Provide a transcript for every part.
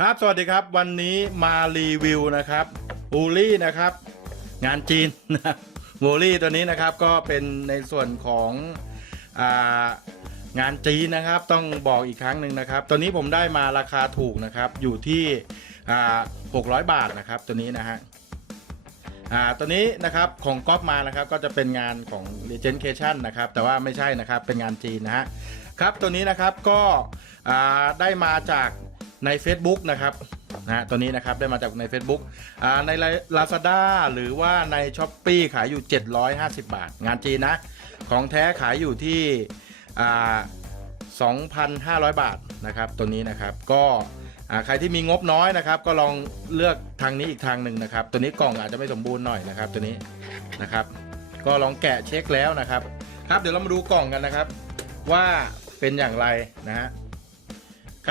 ครับสวัสดีครับวันนี้มารีวิวนะครับบูลี่นะครับ งานจีนนะครับบูลลี่ตัวนี้นะครับก็เป็นในส่วนขององานจีนนะครับ ต้องบอกอีกครั้งหนึ่งนะครับ ตัวนี้ผมได้มาราคาถูกนะครับ อยู่ที่600 บาทนะครับ ตัวนี้นะฮะตัวนี้นะครับของก๊อปมานะครับก็จะเป็นงานของ Legend c a t i o n นะครับ แต่ว่าไม่ใช่นะครับเป็นงานจีนนะฮะครับตัวนี้นะครับก็ได้มาจาก ใน Facebook นะครับนะตัวนี้นะครับได้มาจากใน Facebook อ่าใน Lazada หรือว่าใน s h อ p e e ขายอยู่ 750 บาท งานจีนนะ ของแท้ขายอยู่ที่อ่า2,500 บาทนะครับตัวนี้นะครับก็ใครที่มีงบน้อยนะครับ ก็ลองเลือกทางนี้อีกทางหนึ่งนะครับ ตัวนี้กล่องอาจจะไม่สมบูรณ์หน่อยนะครับ ตัวนี้นะครับ ก็ลองแกะเช็คแล้วนะครับ ครับเดี๋ยวเรามาดูกล่องกันนะครับ ว่าเป็นอย่างไรนะฮะ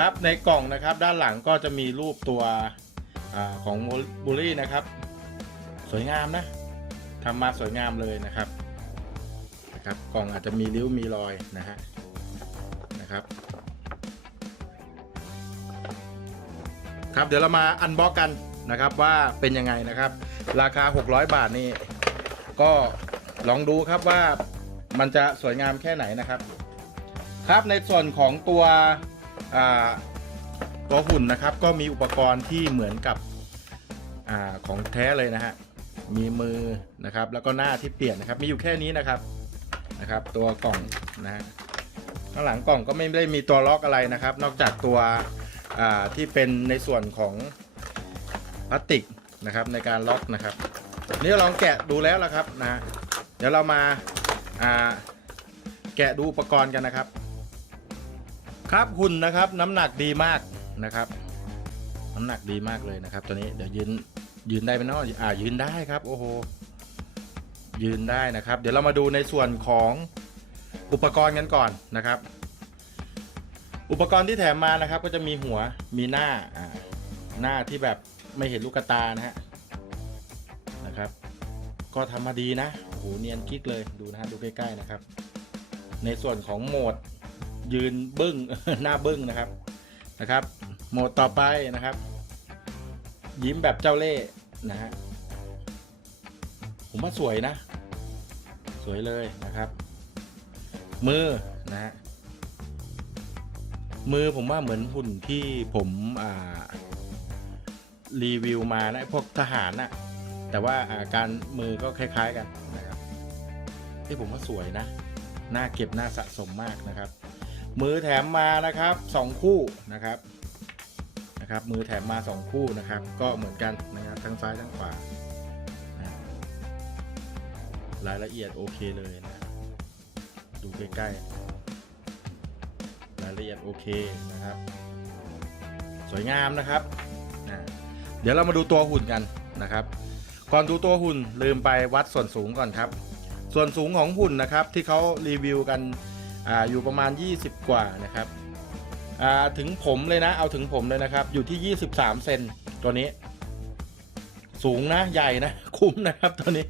ครับในกล่องนะครับด้านหลังก็จะมีรูปตัวอของบูลลี่นะครับ สวยงามนะทำมาสวยงามเลยนะครับนะครับกล่องอาจจะมีริ้วมีรอยนะฮะนะครับ ครับเดี๋ยวเรามาอันบ็อกกันนะครับว่าเป็นยังไงนะครับ ราคา 600 บาทนี่ก็ลองดูครับว่ามันจะสวยงามแค่ไหนนะครับ ครับในส่วนของตัว ตัวหุ่นนะครับก็มีอุปกรณ์ที่เหมือนกับอของแท้เลยนะฮะมีมือนะครับแล้วก็หน้าที่เปลี่ยนนะครับมีอยู่แค่นี้นะครับนะครับ ตัวกล่องนะฮะข้างหลังกล่องก็ไม่ได้มีตัวล็อกอะไรนะครับ นอกจากตัวที่เป็นในส่วนของพลาสติกนะครับในการล็อกนะครับนี่ลองแกะดูแล้วละครับนะเดี๋ยวเรามาาแกะดูอุปกรณ์กันนะครับ ครับหุ่นนะครับน้ำหนักดีมากนะครับ น้ำหนักดีมากเลยนะครับ ตัวนี้เดี๋ยวยืนยืนได้ไหมเนาะอ่ายืนได้ครับ โอ้โหยืนได้นะครับ เดี๋ยวเรามาดูในส่วนของอุปกรณ์กันก่อนนะครับ อุปกรณ์ที่แถมมานะครับ ก็จะมีหัวมีหน้าอ่าหน้าที่แบบไม่เห็นลูกตานะฮะนะครับ ก็ทำมาดีนะโอ้โหเนียนกิ๊กเลยดูนะฮะดูใกล้ๆนะครับ ในส่วนของโหมด ยืนบึ้งหน้าบึ้งนะครับนะครับ โหมดต่อไปนะครับ ยิ้มแบบเจ้าเล่ห์นะฮะผมว่าสวยนะ สวยเลยนะครับ มือนะฮะมือผมว่าเหมือนหุ่นที่ผมอ่ารีวิวมานะพวกทหารน่ะแต่ว่าอ่าการมือก็คล้าย ๆ กันนะครับที่ผมว่าสวยนะ น่าเก็บน่าสะสมมากนะครับ มือแถมมานะครับสองคู่นะครับนะครับ มือแถมมาสองคู่นะครับ ก็เหมือนกันนะครับทั้งซ้ายทั้งขวานะรายละเอียดโอเคเลยนะดูใกล้ๆ รายละเอียดโอเคนะครับ สวยงามนะครับนะเดี๋ยวเรามาดูตัวหุ่นกันนะครับก่อนดูตัวหุ่นลืมไปวัดส่วนสูงก่อนครับ ส่วนสูงของหุ่นนะครับที่เขารีวิวกัน อาอยู่ประมาณ 20 กว่านะครับอ่าถึงผมเลยนะ เอาถึงผมเลยนะครับ อยู่ที่ 23 เซนตัวนี้ สูงนะใหญ่นะ คุ้มนะครับตัวนี้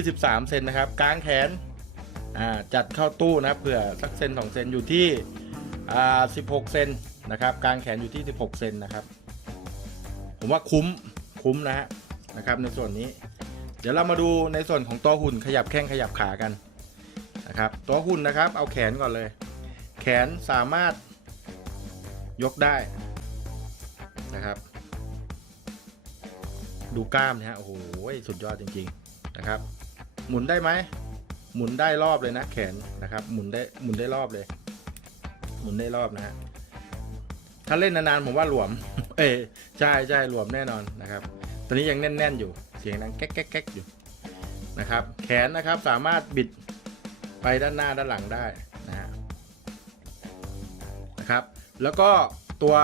23 เซนนะครับ กลางแขนอ่าจัดเข้าตู้นะเผื่อสักเซน2เซนอยู่ที่อ่า16 เซนนะครับ กลางแขนอยู่ที่ 16 เซนนะครับ ผมว่าคุ้มคุ้มนะฮะนะครับในส่วนนี้ เดี๋ยวเรามาดูในส่วนของตัวหุ่นขยับแข้งขยับขากัน นะครับ ตัวหุ่นนะครับเอาแขนก่อนเลย แขนสามารถยกได้นะครับ ดูกล้ามนะฮะโอ้โหสุดยอดจริง ๆนะครับ หมุนได้ไหมหมุนได้รอบเลยนะ แขนนะครับ หมุนได้หมุนได้รอบเลย หมุนได้รอบนะฮะถ้าเล่นนานๆผมว่าหลวม เอ้ใช่ใช่หลวมแน่นอนนะครับ ตอนนี้ยังแน่น ๆ อยู่ เสียงดังแก๊กแก๊กแก๊กอยู่นะครับ แขนนะครับสามารถบิด ด้านหน้าด้านหลังได้นะฮะนะครับ แล้วก็ตัว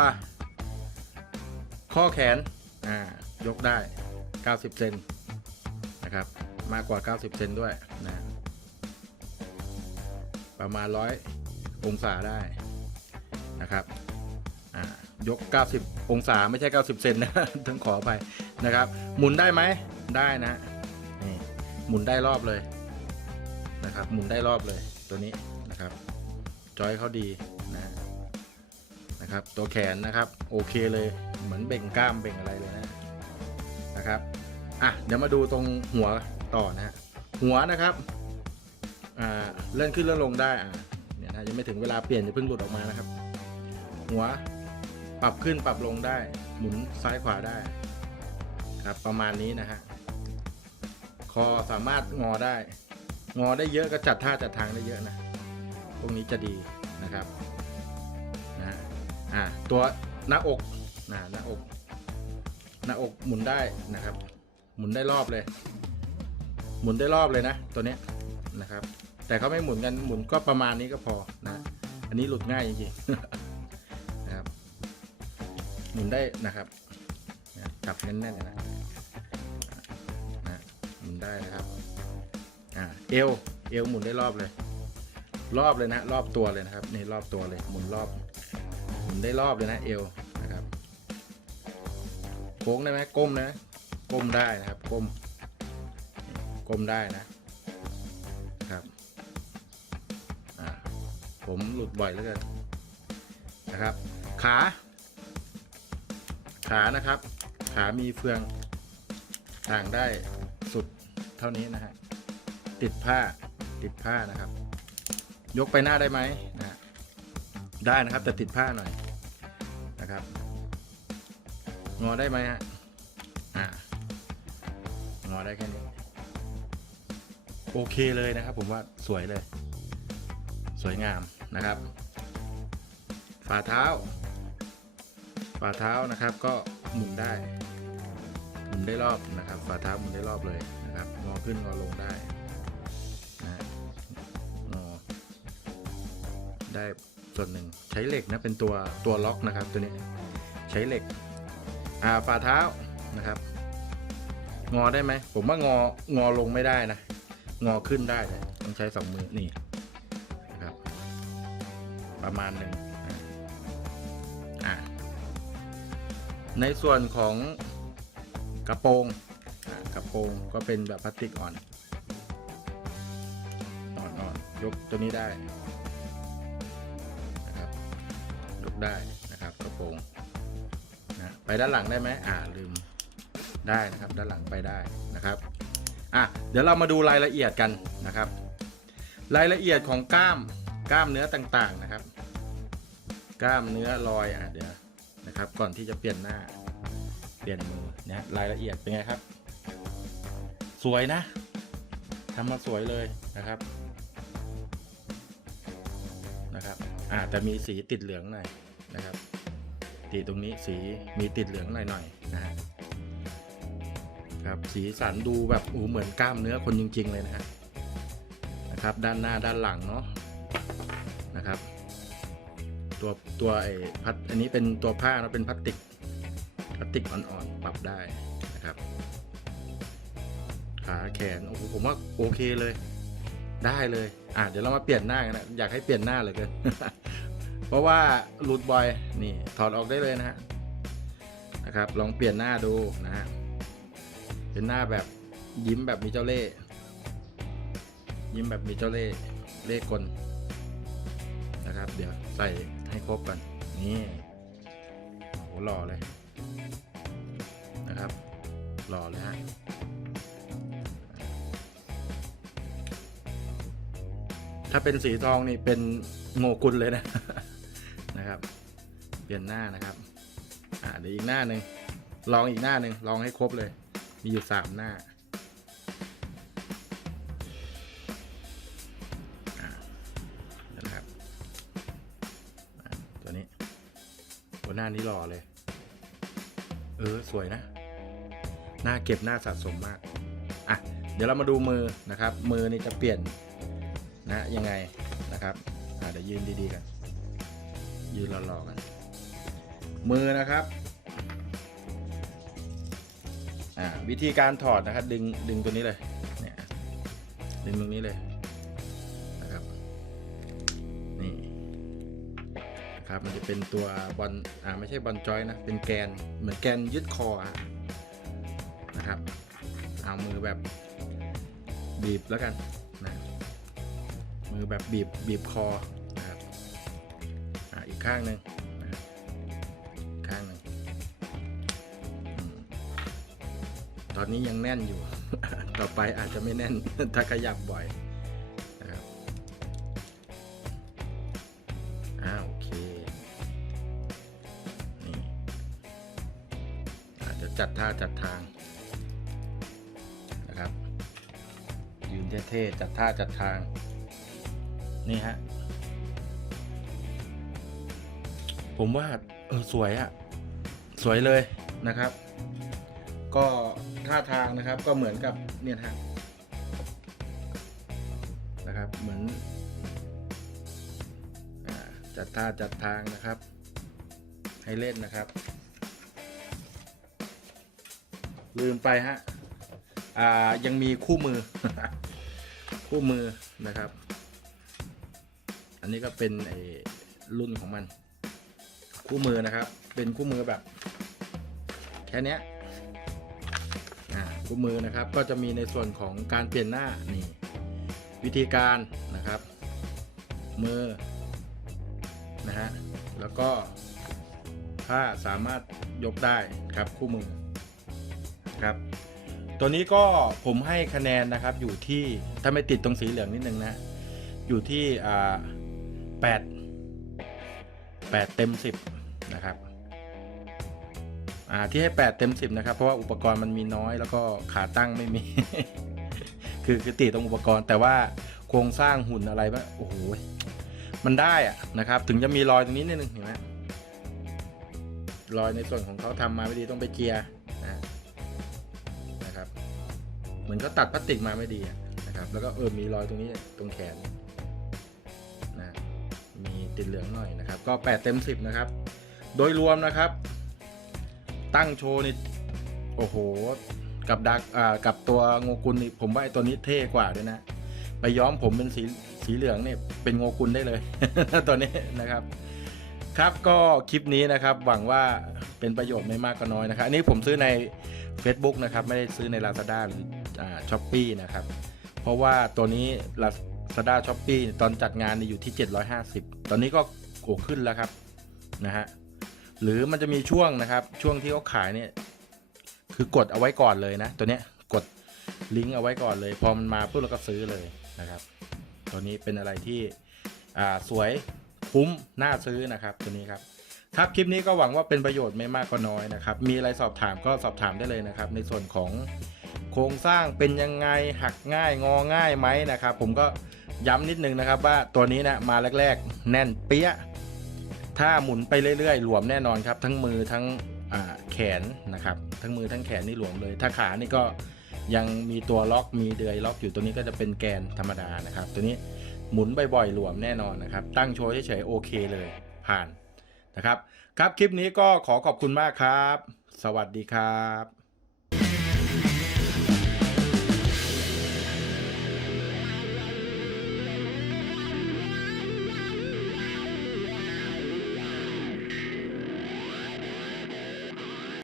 ข้อแขนอ่ายกได้ 90 เซนนะครับ มากกว่า 90 เซนด้วยนะประมาณ 100 องศาได้นะครับอ่ายก 90 องศาไม่ใช่ 90 เซนนะต้องขอไปนะครับ หมุนได้ไหมได้นะหมุนได้รอบเลย นะครับหมุนได้รอบเลยตัวนี้นะครับจอยเขาดีนะนะครับ ตัวแขนนะครับโอเคเลยเหมือนเบ่งกล้ามเบ่งอะไรเลยนะนะครับอะเดี๋ยวมาดูตรงหัวต่อนะฮะหัวนะครับอ่าเลื่อนขึ้นเลื่อนลงได้อ่าเนี่ยนะยังไม่ถึงเวลาเปลี่ยนจะเพิ่งหลุดออกมานะครับ หัวปรับขึ้นปรับลงได้หมุนซ้ายขวาได้ครับประมาณนี้นะฮะคอสามารถงอได้ งอได้เยอะก็จัดท่าจัดทางได้เยอะนะพวกนี้จะดีนะครับนะอ่าตัวหน้าอกนะหน้าอก หน้าอกหมุนได้นะครับ หมุนได้รอบเลย หมุนได้รอบเลยนะ ตัวเนี้ยนะครับ แต่เขาไม่หมุนกันหมุนก็ประมาณนี้ก็พอนะอันนี้หลุดง่ายจริงๆนะครับ หมุนได้นะครับจับแน่นๆเลยนนะ เอวเอวหมุนได้รอบเลย รอบเลยนะ รอบตัวเลยนะครับนี่รอบตัวเลยหมุนรอบหมุนได้รอบเลยนะเอวนะครับโค้งได้ไหมก้มนะก้มได้นะครับก้มก้มได้นะครับผมหลุดบ่อยเหลือเกินนะครับ ขา ขานะครับ ขามีเฟืองต่างได้สุดเท่านี้นะฮะ ติดผ้าติดผ้านะครับ ยกไปหน้าได้ไหมนะได้นะครับแต่ติดผ้าหน่อยนะครับ งอได้ไหมฮะอ่างอได้แค่นี้โอเคเลยนะครับ ผมว่าสวยเลย สวยงามนะครับ ฝ่าเท้า ฝ่าเท้านะครับก็หมุนได้หมุนได้รอบนะครับ ฝ่าเท้าหมุนได้รอบเลยนะครับงอขึ้นงอลงได้ ได้ส่วนหนึ่งใช้เหล็กนะเป็นตัวตัวล็อกนะครับตัวนี้ใช้เหล็กอ่าฝ่าเท้านะครับ งอได้ไหมผมว่างองอลงไม่ได้นะ งอขึ้นได้เลยต้องใช้สองมือนี่นะครับ ประมาณหนึ่งอะในส่วนของกระโปรงกระโปรงก็เป็นแบบพลาสติกอ่อน อ่อนๆยกตัวนี้ได้ กได้นะครับกระโปรงนะไปด้านหลังได้ไหมอ่าลืมได้นะครับ ด้านหลังไปได้นะครับอะเดี๋ยวเรามาดูรายละเอียดกันนะครับ รายละเอียดของกล้ามกล้ามเนื้อต่างๆนะครับ กล้ามเนื้อรอยอะเดี๋ยวนะครับ ก่อนที่จะเปลี่ยนหน้าเปลี่ยนมือนะรายละเอียดเป็นไงครับ สวยนะทำมาสวยเลยนะครับ อ่าแต่มีสีติดเหลืองหน่อยนะครับติตรงนี้สีมีติดเหลืองหน่อยๆนะฮะครับสีสันดูแบบอ้โหเหมือนกล้ามเนื้อคนจริง ๆ เลยนะฮะนะครับด้านหน้าด้านหลังเนาะนะครับ ตัวตัวไอ้พัดอันนี้เป็นตัวผ้าแล้วเป็นพลาสติกพลาสติกอ่อนๆปรับได้นะครับขาแขนโอ้โหผมว่าโอเคเลย ได้เลย อะเดี๋ยวเรามาเปลี่ยนหน้ากันนะอยากให้เปลี่ยนหน้าเลยเกินเพราะว่าหลุดบอยนี่ถอดออกได้เลยนะฮะนะครับ ลองเปลี่ยนหน้าดูนะฮะเป็นหน้าแบบยิ้มแบบมีเจ้าเล่ห์ยิ้มแบบมีเจ้าเล่ห์เล่ห์กลนะครับ เดี๋ยวใส่ให้ครบกันนี่โหหล่อเลยนะครับหล่อเลยฮะ ถ้าเป็นสีทองนี่เป็นโงกุลเลยนะนะครับ เปลี่ยนหน้านะครับอ่าเดี๋ยวอีกหน้าหนึ่งลองอีกหน้าหนึ่งลองให้ครบเลย มีอยู่สามหน้านะครับตัวนี้ตัวหน้านี้หล่อเลย เออ สวยนะ หน้าเก็บหน้าสะสมมาก อะ เดี๋ยวเรามาดูมือนะครับ มือนี่จะเปลี่ยน นะยังไงนะครับอ่าเดี๋ยวยืนดีๆกัน ยืนหล่อๆกัน มือนะครับอ่าวิธีการถอดนะครับดึงดึงตัวนี้เลยเนี่ยดึงตรงนี้เลยนะครับนี่นะครับมันจะเป็นตัวบอลอ่าไม่ใช่บอลจอยนะเป็นแกนเหมือนแกนยึดคออะนะครับเอามือแบบบีบแล้วกัน มือแบบบีบบีบคอนะครับออีกข้างหนึ่งข้างหนึ่งตอนนี้ยังแน่นอยู่ ต่อไปอาจจะไม่แน่นถ้าขยับบ่อยนะครับอ้าโอเคนี่อาจจะจัดท่าจัดทางนะครับ ยืนเท่ๆจัดท่าจัดทาง นี่ฮะ ผมว่าเออสวยอะสวยเลยนะครับ ก็ท่าทางนะครับก็เหมือนกับเนี่ยฮะนะครับเหมือนอจัดท่าจัดทางนะครับ ให้เล่นนะครับ ลืมไปฮะอ่ายังมีคู่มือ คู่มือนะครับ อันนี้ก็เป็นไอ้รุ่นของมัน คู่มือนะครับ เป็นคู่มือแบบ แค่นี้คู่มือนะครับก็จะมีในส่วนของการเปลี่ยนหน้านี่วิธีการนะครับ มือนะฮะแล้วก็ผ้าสามารถยกได้ครับคู่มือครับตัวนี้ก็ผมให้คะแนนนะครับอยู่ที่ถ้าไม่ติดตรงสีเหลืองนิดนึงนะอยู่ที่อ่า แปดแปดเต็มสิบนะครับอ่าที่ให้ 8 เต็ม 10 นะครับ เพราะว่าอุปกรณ์มันมีน้อยแล้วก็ขาตั้งไม่มี คือคือติดตรงอุปกรณ์แต่ว่าโครงสร้างหุ่นอะไรบ้างโอ้โหมันได้อะนะครับ ถึงจะมีรอยตรงนี้นิดนึงเห็นไหมรอยในส่วนของเขาทำมาไม่ดีต้องไปเจียร์นะครับ เหมือนเขาตัดพลาสติกมาไม่ดีนะครับ แล้วก็เออมีรอยตรงนี้ตรงแขน ติดเหลืองหน่อยนะครับ ก็ 8 เต็ม 10 นะครับ โดยรวมนะครับ ตั้งโชว์นี่โอ้โห กับดักอ่ากับตัวโงกุลนี่ผมว่าไอ้ตัวนี้เท่กว่าด้วยนะ ไปย้อมผมเป็นสีสีเหลืองเนี่ยเป็นโงกุลได้เลย ตัวนี้นะครับ ครับก็คลิปนี้นะครับหวังว่าเป็นประโยชน์ไม่มากก็น้อยนะครับ อันนี้ผมซื้อใน Facebook นะครับ ไม่ได้ซื้อใน Lazada หรือช้อปปี้นะครับ เพราะว่าตัวนี้ Lazada s h o p e e ตอนจัดงานอยู่ที่ 750 ตอนนี้ก็โขขึ้นแล้วครับนะฮะหรือมันจะมีช่วงนะครับ ช่วงที่เขาขายเนี่ย คือกดเอาไว้ก่อนเลยนะ ตัวเนี้ยกดลิงก์เอาไว้ก่อนเลย พอมันมาปุ๊บเราก็ซื้อเลยนะครับ ตัวนี้เป็นอะไรที่อ่าสวยคุ้มน่าซื้อนะครับตัวนี้ครับครับคลิปนี้ก็หวังว่าเป็นประโยชน์ไม่มากก็น้อยนะครับ มีอะไรสอบถามก็สอบถามได้เลยนะครับ ในส่วนของโครงสร้างเป็นยังไงหักง่ายงอง่ายไหมนะครับ ผมก็ ย้ำนิดนึงนะครับว่าตัวนี้นะมาแรก ๆ แน่นเปี้ย ถ้าหมุนไปเรื่อย ๆ หลวมแน่นอนครับ ทั้งมือทั้งแขนนะครับ ทั้งมือทั้งแขนนี่หลวมเลย ถ้าขานี่ก็ยังมีตัวล็อกมีเดือยล็อกอยู่ตัวนี้ก็จะเป็นแกนธรรมดานะครับ ตัวนี้หมุนบ่อยๆหลวมแน่นอนนะครับ ตั้งโชว์เฉยๆโอเคเลยผ่านนะครับ ครับคลิปนี้ก็ขอขอบคุณมากครับ สวัสดีครับ